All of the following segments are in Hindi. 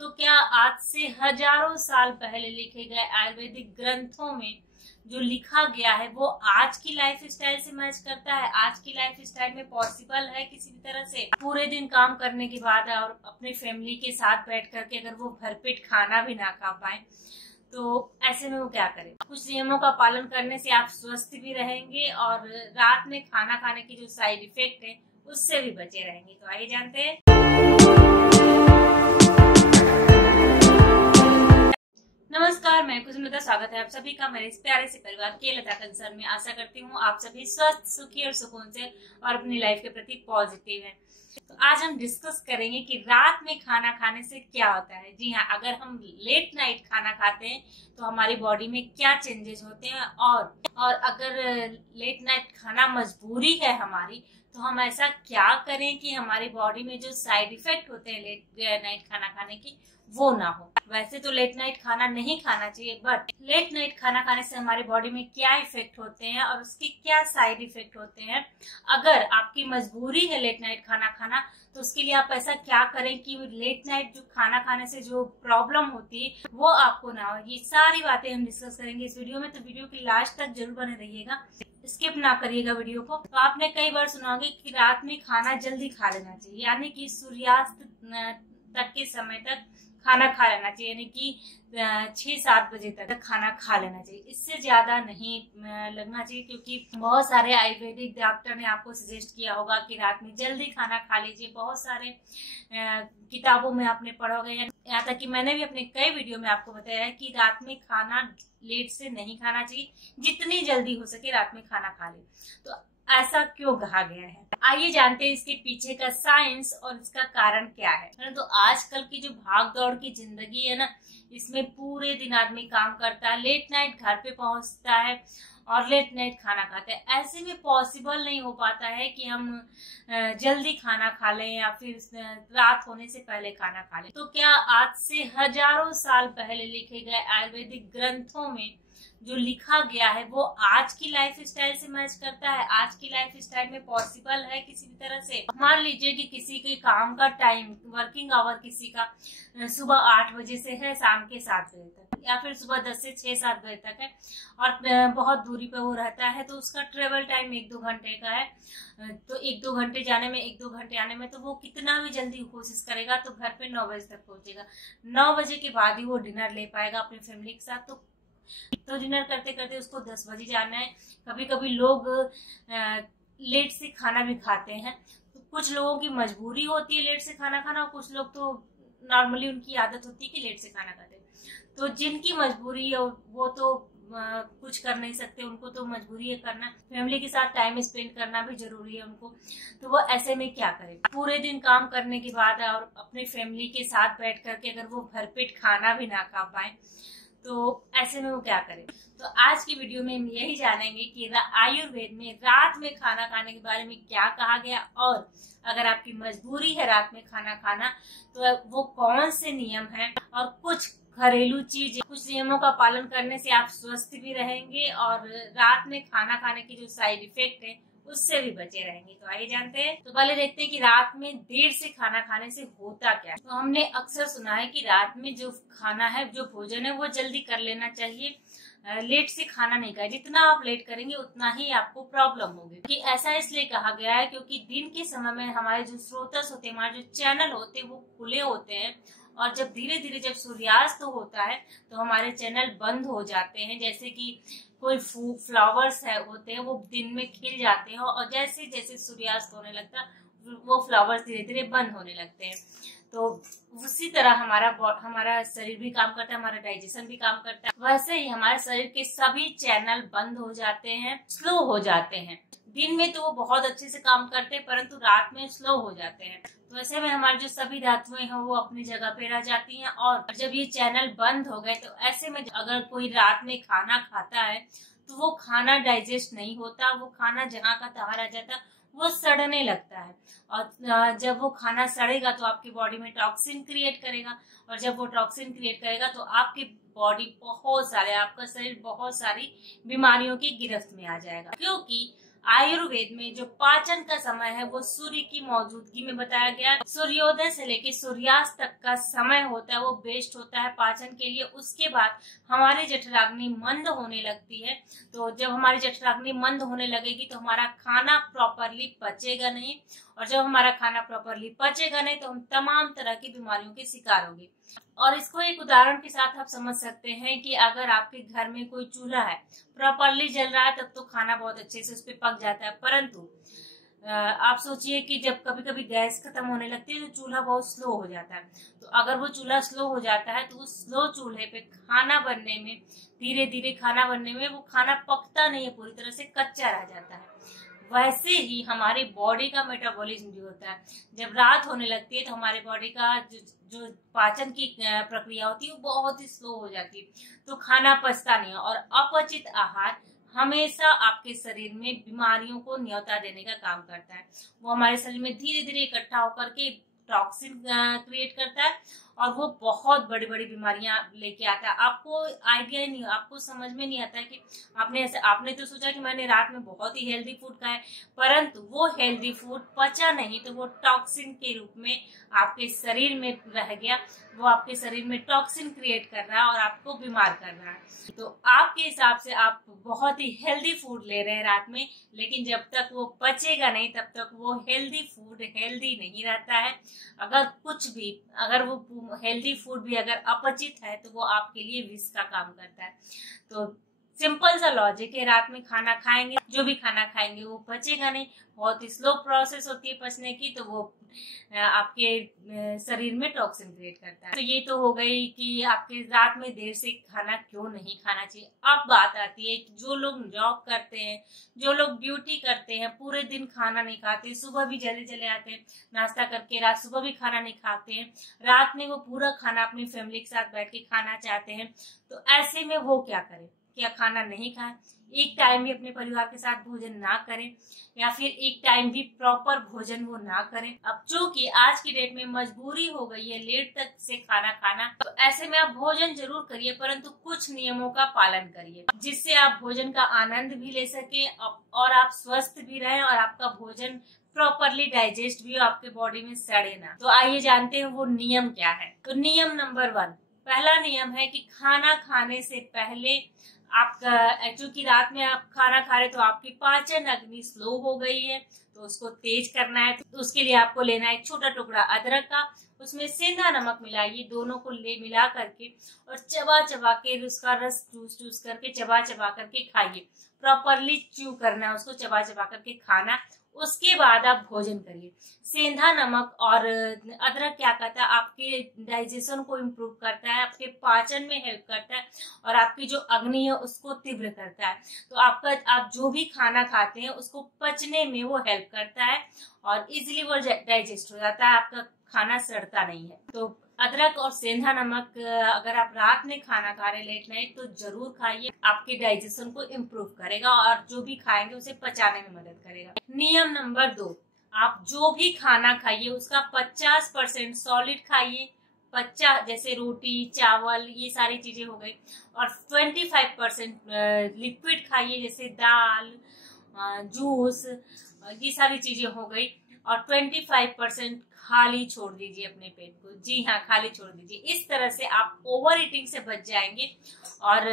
तो क्या आज से हजारों साल पहले लिखे गए आयुर्वेदिक ग्रंथों में जो लिखा गया है वो आज की लाइफ स्टाइल से मैच करता है? आज की लाइफ स्टाइल में पॉसिबल है किसी भी तरह से पूरे दिन काम करने के बाद और अपने फैमिली के साथ बैठ करके अगर वो भरपेट खाना भी ना खा पाए तो ऐसे में वो क्या करें? कुछ नियमों का पालन करने से आप स्वस्थ भी रहेंगे और रात में खाना खाने की जो साइड इफेक्ट है उससे भी बचे रहेंगे। तो आइए जानते हैं। नमस्कार, मैं कुसुमिता, स्वागत है आप सभी का मेरे इस प्यारे से परिवार के लता कंसर्न में। आशा करती हूँ आप सभी स्वस्थ, सुखी और सुकून से और अपनी लाइफ के प्रति पॉजिटिव हैं। तो आज हम डिस्कस करेंगे कि रात में खाना खाने से क्या होता है। जी हाँ, अगर हम लेट नाइट खाना खाते हैं तो हमारी बॉडी में क्या चेंजेस होते हैं और अगर लेट नाइट खाना मजबूरी है हमारी तो हम ऐसा क्या करें कि हमारी बॉडी में जो साइड इफेक्ट होते हैं लेट नाइट खाना खाने की वो ना हो। वैसे तो लेट नाइट खाना नहीं खाना चाहिए, बट लेट नाइट खाना खाने से हमारी बॉडी में क्या इफेक्ट होते हैं और उसके क्या साइड इफेक्ट होते हैं। अगर आपकी मजबूरी है लेट नाइट खाना खाना तो उसके लिए आप ऐसा क्या करें कि लेट नाइट जो खाना खाने से जो प्रॉब्लम होती है वो आपको ना हो। ये सारी बातें हम डिस्कस करेंगे इस वीडियो में, तो वीडियो की लास्ट तक जरूर बने रहिएगा, स्किप ना करिएगा वीडियो को। तो आपने कई बार सुना होगा कि रात में खाना जल्दी खा लेना चाहिए, यानी कि सूर्यास्त तक के समय तक खाना खा लेना चाहिए, यानी कि 6-7 बजे तक खाना खा लेना चाहिए। इससे ज्यादा नहीं लगना चाहिए, क्योंकि बहुत सारे आयुर्वेदिक डॉक्टर ने आपको सजेस्ट किया होगा कि रात में जल्दी खाना खा लीजिए। बहुत सारे किताबों में आपने पढ़ा होगा, यहाँ तक कि मैंने भी अपने कई वीडियो में आपको बताया है कि रात में खाना लेट से नहीं खाना चाहिए, जितनी जल्दी हो सके रात में खाना खा ले। तो ऐसा क्यों कहा गया है, आइए जानते हैं इसके पीछे का साइंस और इसका कारण क्या है। तो आजकल की जो भाग दौड़ की जिंदगी है ना, इसमें पूरे दिन आदमी काम करता है, लेट नाइट घर पे पहुंचता है और लेट नाइट खाना खाते हैं। ऐसे में पॉसिबल नहीं हो पाता है कि हम जल्दी खाना खा लें या फिर रात होने से पहले खाना खा लें। तो क्या आज से हजारों साल पहले लिखे गए आयुर्वेदिक ग्रंथों में जो लिखा गया है वो आज की लाइफ स्टाइल से मैच करता है? आज की लाइफ स्टाइल में पॉसिबल है किसी भी तरह से? मान लीजिए कि किसी के काम का टाइम, वर्किंग आवर किसी का सुबह 8 बजे से है शाम के 7 बजे तक, या फिर सुबह 10 से 6-7 बजे तक है और बहुत दूरी पे वो रहता है, तो उसका ट्रेवल टाइम 1-2 घंटे का है। तो 1-2 घंटे जाने में, 1-2 घंटे आने में, तो वो कितना भी जल्दी कोशिश करेगा तो घर पे 9 बजे तक पहुंचेगा। 9 बजे के बाद ही वो डिनर ले पाएगा अपनी फैमिली के साथ। तो डिनर करते करते उसको 10 बजे जाना है। कभी कभी लोग लेट से खाना भी खाते हैं, तो कुछ लोगों की मजबूरी होती है लेट से खाना खाना, और कुछ लोग तो नॉर्मली उनकी आदत होती है कि लेट से खाना खाते हैं। तो जिनकी मजबूरी है वो तो कुछ कर नहीं सकते, उनको तो मजबूरी है करना, फैमिली के साथ टाइम स्पेंड करना भी जरूरी है उनको। तो वो ऐसे में क्या करें? पूरे दिन काम करने के बाद और अपने फैमिली के साथ बैठ करके अगर वो भरपेट खाना भी ना खा पाए तो ऐसे में वो क्या करें? तो आज की वीडियो में हम यही जानेंगे कि आयुर्वेद में रात में खाना खाने के बारे में क्या कहा गया, और अगर आपकी मजबूरी है रात में खाना खाना तो वो कौन से नियम हैं, और कुछ घरेलू चीज, कुछ नियमों का पालन करने से आप स्वस्थ भी रहेंगे और रात में खाना खाने की जो साइड इफेक्ट है उससे भी बचे रहेंगे। तो आइए जानते हैं। तो पहले देखते हैं कि रात में देर से खाना खाने से होता क्या है। तो हमने अक्सर सुना है कि रात में जो खाना है, जो भोजन है, वो जल्दी कर लेना चाहिए, लेट से खाना नहीं खाए। जितना आप लेट करेंगे उतना ही आपको प्रॉब्लम होगी। कि ऐसा इसलिए कहा गया है क्योंकि दिन के समय में हमारे जो स्रोतस होते हैं, हमारे जो चैनल होते हैं वो खुले होते हैं, और जब धीरे धीरे जब सूर्यास्त होता है तो हमारे चैनल बंद हो जाते हैं। जैसे कि कोई फ्लावर्स है होते हैं, वो दिन में खिल जाते हैं और जैसे जैसे सूर्यास्त होने लगता वो फ्लावर्स धीरे धीरे बंद होने लगते हैं। तो उसी तरह हमारा शरीर भी काम करता है, हमारा डाइजेशन भी काम करता है। वैसे ही हमारे शरीर के सभी चैनल बंद हो जाते हैं, स्लो हो जाते हैं। दिन में तो वो बहुत अच्छे से काम करते हैं, परंतु रात में स्लो हो जाते हैं। तो ऐसे में हमारी जो सभी धातुएं हैं वो अपनी जगह पे रह जाती हैं, और जब ये चैनल बंद हो गए तो ऐसे में अगर कोई रात में खाना खाता है तो वो खाना डाइजेस्ट नहीं होता, वो खाना जहाँ का तहाँ रह जाता, वो सड़ने लगता है। और जब वो खाना सड़ेगा तो आपकी बॉडी में टॉक्सिन क्रिएट करेगा, और जब वो टॉक्सिन क्रिएट करेगा तो आपकी बॉडी आपका शरीर बहुत सारी बीमारियों की गिरफ्त में आ जाएगा। क्योंकि आयुर्वेद में जो पाचन का समय है वो सूर्य की मौजूदगी में बताया गया है। सूर्योदय से लेकर सूर्यास्त तक का समय होता है वो बेस्ट होता है पाचन के लिए। उसके बाद हमारी जठराग्नि मंद होने लगती है। तो जब हमारी जठराग्नि मंद होने लगेगी तो हमारा खाना प्रॉपरली पचेगा नहीं, और जब हमारा खाना प्रॉपरली पचेगा नहीं तो हम तमाम तरह की बीमारियों के शिकार होंगे। और इसको एक उदाहरण के साथ आप समझ सकते हैं कि अगर आपके घर में कोई चूल्हा है, प्रॉपरली जल रहा है, तब तो खाना बहुत अच्छे से उस पर पक जाता है। परंतु आप सोचिए कि जब कभी कभी गैस खत्म होने लगती है तो चूल्हा बहुत स्लो हो जाता है। तो अगर वो चूल्हा स्लो हो जाता है तो उस स्लो चूल्हे पे खाना बनने में, धीरे धीरे खाना बनने में, वो खाना पकता नहीं है, पूरी तरह से कच्चा रह जाता है। वैसे ही हमारी बॉडी का मेटाबॉलिज्म भी होता है। जब रात होने लगती है तो हमारे बॉडी का जो पाचन की प्रक्रिया होती है वो बहुत ही स्लो हो जाती है, तो खाना पचता नहीं है। और अपचित आहार हमेशा आपके शरीर में बीमारियों को न्योता देने का काम करता है। वो हमारे शरीर में धीरे धीरे इकट्ठा होकर के टॉक्सिन क्रिएट करता है और वो बहुत बड़ी बड़ी बीमारियां लेके आता है। आपको आइडिया ही नहीं, आपको समझ में नहीं आता है कि आपने तो सोचा कि मैंने रात में बहुत ही हेल्दी फूड खाया, परंतु वो हेल्दी फूड पचा नहीं तो वो टॉक्सिन के रूप में आपके शरीर में रह गया। वो आपके शरीर में टॉक्सिन क्रिएट कर रहा है और आपको बीमार कर रहा है। तो आपके हिसाब से आप बहुत ही हेल्दी फूड ले रहे हैं रात में, लेकिन जब तक वो पचेगा नहीं तब तक वो हेल्दी फूड हेल्दी नहीं रहता है। अगर वो हेल्दी फूड भी अगर अपचित है तो वो आपके लिए विष का काम करता है। तो सिंपल सा लॉजिक है, रात में खाना खाएंगे, जो भी खाना खाएंगे वो पचेगा नहीं, बहुत ही स्लो प्रोसेस होती है पचने की, तो वो आपके शरीर में टॉक्सिन क्रिएट करता है। तो ये तो हो गई कि आपके रात में देर से खाना क्यों नहीं खाना चाहिए। अब बात आती है कि जो लोग जॉब करते हैं, जो लोग ड्यूटी करते हैं, पूरे दिन खाना नहीं खाते, सुबह भी जल्दी चले आते हैं नाश्ता करके, रात सुबह भी खाना नहीं खाते हैं, रात में वो पूरा खाना अपनी फैमिली के साथ बैठ के खाना चाहते हैं, तो ऐसे में वो क्या करें? क्या खाना नहीं खाएं, एक टाइम भी अपने परिवार के साथ भोजन ना करें, या फिर एक टाइम भी प्रॉपर भोजन वो ना करें। अब चूंकि आज की डेट में मजबूरी हो गई है लेट तक से खाना खाना, तो ऐसे में आप भोजन जरूर करिए, परंतु कुछ नियमों का पालन करिए जिससे आप भोजन का आनंद भी ले सके और आप स्वस्थ भी रहें और आपका भोजन प्रॉपरली डाइजेस्ट भी हो, आपके बॉडी में सड़े ना। तो आइए जानते हैं वो नियम क्या है। तो नियम नंबर 1, पहला नियम है कि खाना खाने से पहले आपका, चूंकि रात में आप खाना खा रहे तो आपकी पाचन अग्नि स्लो हो गई है, तो उसको तेज करना है। तो उसके लिए आपको लेना है एक छोटा टुकड़ा अदरक का, उसमें सेंधा नमक मिलाइए, दोनों को मिला करके और चबा चबा के उसका रस चूस करके चबा चबा करके खाइए। प्रॉपरली च्यू करना है उसको, चबा चबा करके खाना। उसके बाद आप भोजन करिए। सेंधा नमक और अदरक क्या करता है, आपके डाइजेशन को इम्प्रूव करता है, आपके पाचन में हेल्प करता है और आपकी जो अग्नि है उसको तीव्र करता है। तो आप जो भी खाना खाते हैं उसको पचने में वो हेल्प करता है और इजीली वो डाइजेस्ट हो जाता है, आपका खाना सड़ता नहीं है। तो अदरक और सेंधा नमक अगर आप रात में खाना खा रहे लेट नाइट तो जरूर खाइए, आपके डाइजेशन को इम्प्रूव करेगा और जो भी खाएंगे उसे पचाने में मदद करेगा। नियम नंबर 2, आप जो भी खाना खाइए उसका 50% सॉलिड खाइए, 50 जैसे रोटी चावल ये सारी चीजें हो गई, और 25% लिक्विड खाइए जैसे दाल जूस ये सारी चीजें हो गई, और 25% खाली छोड़ दीजिए अपने पेट को। जी हाँ, खाली छोड़ दीजिए। इस तरह से आप ओवर ईटिंग से बच जाएंगे। और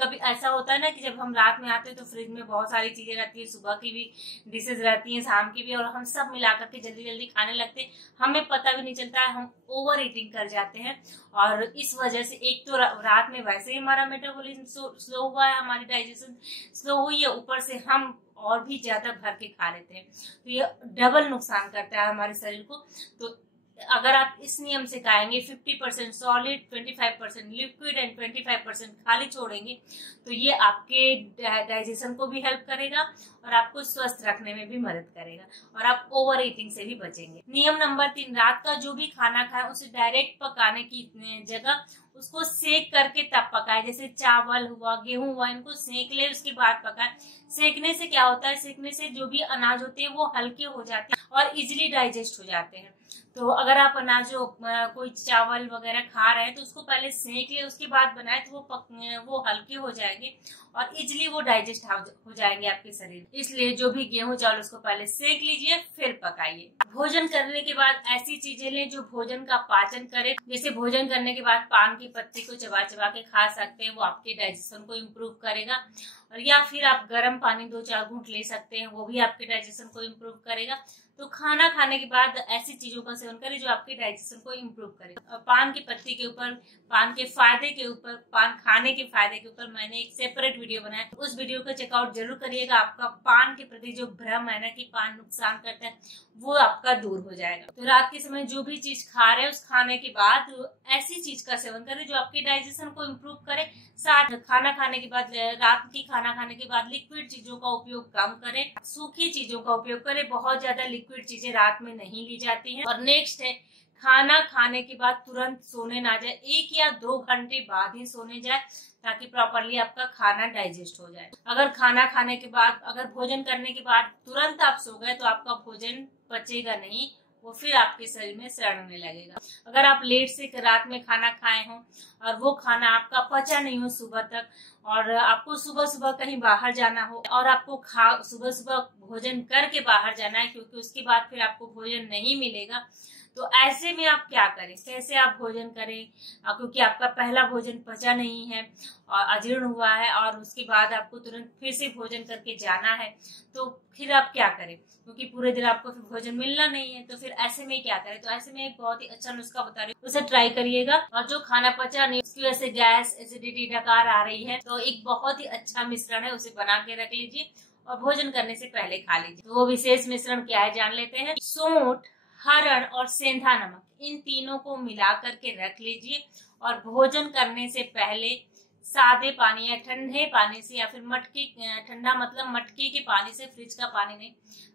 कभी ऐसा होता है ना कि जब हम रात में आते हैं तो फ्रिज में बहुत सारी चीजें रहती है, सुबह की भी डिशेज रहती हैं, शाम की भी, और हम सब मिला करके जल्दी जल्दी खाने लगते हैं, हमें पता भी नहीं चलता है, हम ओवर ईटिंग कर जाते हैं। और इस वजह से एक तो रात में वैसे ही हमारा मेटाबॉलिज्म स्लो हुआ है, हमारी डाइजेशन स्लो हुई है, ऊपर से हम और भी ज्यादा भर के खा लेते हैं, तो ये डबल नुकसान करता है हमारे शरीर को। तो अगर आप इस नियम से खाएंगे 50% सॉलिड, 25% लिक्विड एंड 25% खाली छोड़ेंगे, तो ये आपके डाइजेशन को भी हेल्प करेगा और आपको स्वस्थ रखने में भी मदद करेगा और आप ओवर ईटिंग से भी बचेंगे। नियम नंबर 3, रात का जो भी खाना खाए उसे डायरेक्ट पकाने की जगह उसको सेक करके तब पकाए। जैसे चावल हुआ, गेहूं हुआ, इनको सेक ले उसके बाद पकाए। सेकने से क्या होता है, सेकने से जो भी अनाज होते हैं वो हल्के हो जाते हैं और इजिली डाइजेस्ट हो जाते हैं। तो अगर आप अनाजों कोई चावल वगैरह खा रहे हैं तो उसको पहले सेक ले, उसके बाद बनाए तो वो हल्के हो जाएंगे और इजिली वो डाइजेस्ट हो जाएंगे आपके शरीर। इसलिए जो भी गेहूं चावल उसको पहले सेक लीजिए फिर पकाइए। भोजन करने के बाद ऐसी चीजें लें जो भोजन का पाचन करे। जैसे भोजन करने के बाद पान की पत्ती को चबा चबा के खा सकते हैं, वो आपके डाइजेशन को इम्प्रूव करेगा। और या फिर आप गर्म पानी 2-4 घूंट ले सकते हैं, वो भी आपके डाइजेशन को इम्प्रूव करेगा। तो खाना खाने के बाद ऐसी चीजों का सेवन करें जो आपके डाइजेशन को इम्प्रूव करे। पान की पत्ती के ऊपर, पान के फायदे के ऊपर, पान खाने के फायदे के ऊपर मैंने एक सेपरेट वीडियो बनाया, उस वीडियो को चेकआउट जरूर करिएगा। आपका पान के प्रति जो भ्रम है ना कि पान नुकसान करता है, वो आपका दूर हो जाएगा। तो रात के समय जो भी चीज खा रहे हैं उस खाने के बाद ऐसी चीज का सेवन करें जो आपके डाइजेशन को इम्प्रूव करे। साथ खाना खाने के बाद, रात की खाना खाने के बाद लिक्विड चीजों का उपयोग कम करें, सूखी चीजों का उपयोग करें। बहुत ज्यादा लिक्विड चीजें रात में नहीं ली जाती हैं। और नेक्स्ट है, खाना खाने के बाद तुरंत सोने ना जाए, 1 या 2 घंटे बाद ही सोने जाए ताकि प्रॉपरली आपका खाना डाइजेस्ट हो जाए। अगर खाना खाने के बाद, अगर भोजन करने के बाद तुरंत आप सो गए तो आपका भोजन पचेगा नहीं, वो फिर आपके शरीर में सड़ने लगेगा। अगर आप लेट से रात में खाना खाए हो और वो खाना आपका पचा नहीं हो सुबह तक, और आपको सुबह सुबह कहीं बाहर जाना हो और आपको सुबह सुबह भोजन करके बाहर जाना है, क्योंकि उसके बाद फिर आपको भोजन नहीं मिलेगा, तो ऐसे में आप क्या करें, कैसे आप भोजन करें? क्योंकि आपका पहला भोजन पचा नहीं है और अजीर्ण हुआ है और उसके बाद आपको तुरंत फिर से भोजन करके जाना है, तो फिर आप क्या करें? क्योंकि पूरे दिन आपको फिर भोजन मिलना नहीं है, तो फिर ऐसे में क्या करें? तो ऐसे में एक बहुत ही अच्छा नुस्खा बता रही हूँ, उसे ट्राई करिएगा। और जो खाना पचा नहीं, उसकी वजह से गैस, एसिडिटी, डकार आ रही है, तो एक बहुत ही अच्छा मिश्रण है, उसे बना के रख लीजिए और भोजन करने से पहले खा लीजिए। तो वो विशेष मिश्रण क्या है जान लेते हैं। सोंठ, हरड़ और सेंधा नमक, इन तीनों को मिला करके रख लीजिए और भोजन करने से पहले सादे पानी या ठंडे पानी से, या फिर मटके, ठंडा मतलब मटके के पानी से, फ्रिज का पानी नहीं,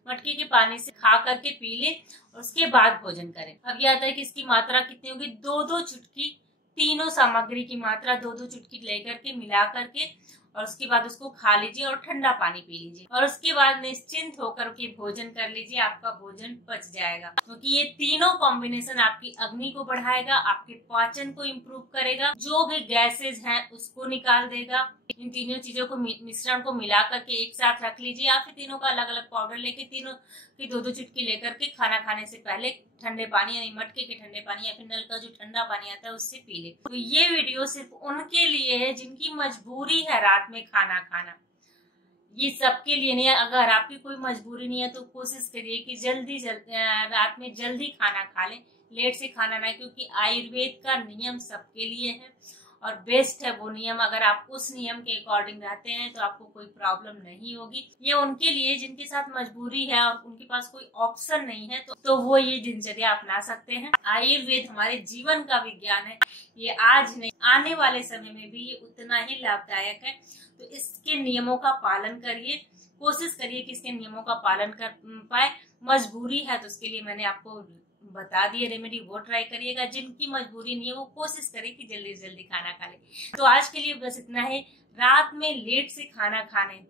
मटके के पानी से खा करके पी ले और उसके बाद भोजन करें। अब यह आता है कि इसकी मात्रा कितनी होगी, 2-2 चुटकी, तीनों सामग्री की मात्रा 2-2 चुटकी लेकर के मिला करके, और उसके बाद उसको खा लीजिए और ठंडा पानी पी लीजिए और उसके बाद निश्चिंत होकर के भोजन कर लीजिए। आपका भोजन पच जाएगा, क्योंकि ये तीनों कॉम्बिनेशन आपकी अग्नि को बढ़ाएगा, आपके पाचन को इम्प्रूव करेगा, जो भी गैसेज हैं उसको निकाल देगा। इन तीनों चीजों को, मिश्रण को मिला करके एक साथ रख लीजिए, या फिर तीनों का अलग अलग पाउडर लेके तीनों की 2-2 चुटकी लेकर के खाना खाने से पहले ठंडे पानी, यानी मटके के ठंडे पानी या फिर नल का जो ठंडा पानी आता है उससे पी ले। तो ये वीडियो सिर्फ उनके लिए है जिनकी मजबूरी है रात में खाना खाना, ये सबके लिए नहीं है। अगर आपकी कोई मजबूरी नहीं है तो कोशिश करिए कि रात में जल्दी खाना खा लें, लेट से खाना ना, क्योंकि आयुर्वेद का नियम सबके लिए है और बेस्ट है वो नियम। अगर आप उस नियम के अकॉर्डिंग रहते हैं तो आपको कोई प्रॉब्लम नहीं होगी। ये उनके लिए जिनके साथ मजबूरी है और उनके पास कोई ऑप्शन नहीं है, तो वो ये दिनचर्या अपना सकते हैं। आयुर्वेद हमारे जीवन का विज्ञान है, ये आज नहीं, आने वाले समय में भी ये उतना ही लाभदायक है। तो इसके नियमों का पालन करिए, कोशिश करिए कि इसके नियमों का पालन कर पाए। मजबूरी है तो उसके लिए मैंने आपको बता दिए रेमेडी, वो ट्राई करिएगा। जिनकी मजबूरी नहीं है वो कोशिश करे कि जल्दी से जल्दी खाना खा ले। तो आज के लिए बस इतना है। रात में लेट से खाना खाने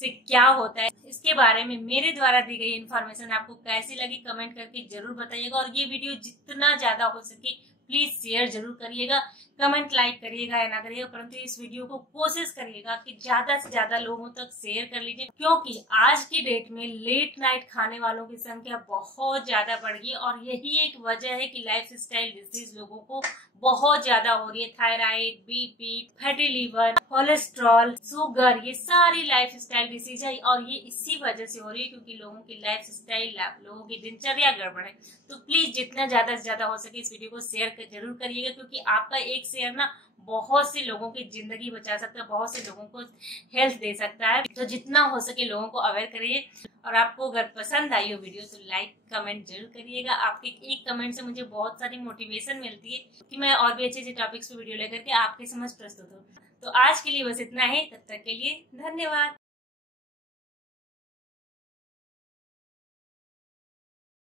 से क्या होता है, इसके बारे में मेरे द्वारा दी गई इन्फॉर्मेशन आपको कैसी लगी कमेंट करके जरूर बताइएगा। और ये वीडियो जितना ज्यादा हो सके प्लीज शेयर जरूर करिएगा, कमेंट लाइक करिएगा या ना करिएगा, परंतु इस वीडियो को कोशिश करिएगा कि ज्यादा से ज्यादा लोगों तक शेयर कर लीजिए, क्योंकि आज की डेट में लेट नाइट खाने वालों की संख्या बहुत ज्यादा बढ़ गई और यही एक वजह है कि लाइफ स्टाइल डिजीज लोगों को बहुत ज्यादा हो रही है। Thyroid, BP, fatty liver, cholesterol, sugar, ये सारी लाइफ स्टाइल डिजीज है और ये इसी वजह से हो रही है क्योंकि लोगों की लाइफ स्टाइल, लोगों की दिनचर्या गड़बड़ है। तो प्लीज जितना ज्यादा से ज्यादा हो सके इस वीडियो को शेयर जरूर करिएगा, क्योंकि आपका एक शेयर ना बहुत से लोगों की जिंदगी बचा सकता है, बहुत से लोगों को हेल्थ दे सकता है। तो जितना हो सके लोगों को अवेयर करिए। और आपको अगर पसंद आई हो वीडियो तो लाइक कमेंट जरूर करिएगा। आपके एक कमेंट से मुझे बहुत सारी मोटिवेशन मिलती है कि मैं और भी अच्छे अच्छे टॉपिक्स पे वीडियो लेकर के आपके समझ प्रस्तुत हूँ। तो आज के लिए बस इतना ही, तब तक के लिए धन्यवाद।